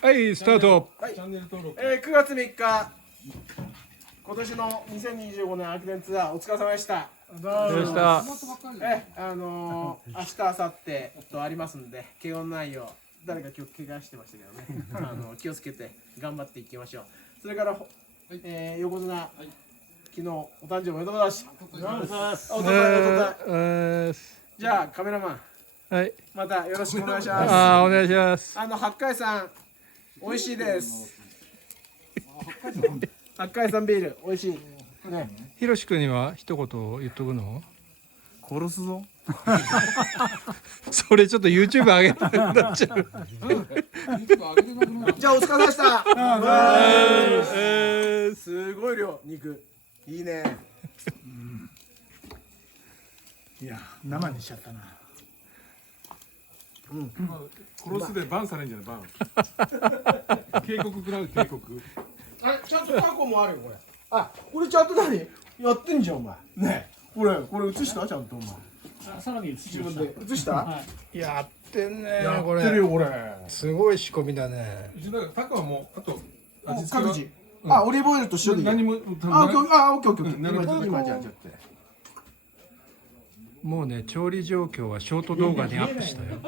はい、スタート。はい、9月3日、今年の2025年秋田ツアーお疲れ様でした。どうでした。明日、明後日とありますんで、怪我のないよう、誰か今日怪我してましたけどね、気をつけて頑張っていきましょう。それから、横綱、昨日お誕生日おめでとうございました。おととい。じゃあ、カメラマン。はい。またよろしくお願いします。お願いします。八海山、美味しいです。八海山ビール、美味しい。ね。ひろし君には一言言っとくの。殺すぞ。それちょっと YouTube 上げたくなっちゃう。じゃあお疲れ様でした。すごい量、肉。いいね。いや、生にしちゃったな。殺すでバンされんじゃないバン。警告食らう警告。あ、ちゃんとタコもあるよこれ。あ、これちゃんと何やってんじゃんお前。ね、これ映したちゃんとお前。さらに映しました。映した？やってんね。やってるよこれ。すごい仕込みだね。うちだからタコはもうあと味付け各自。あ、オリーブオイルと塩でいい。何もオッケー。今じゃあ。もうね、調理状況はショート動画にアップしたよ。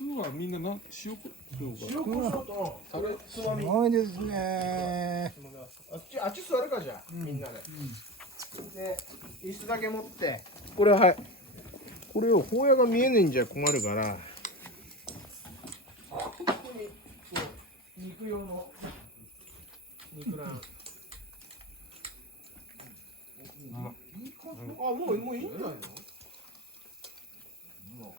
肉はみんな塩とすごいですね。あっち座るかじゃあ、みんなで。で、椅子だけ持って、これははい。これをホーヤが見えないんじゃ困るから。ここに肉用の肉卵。あ、もういいんじゃないの？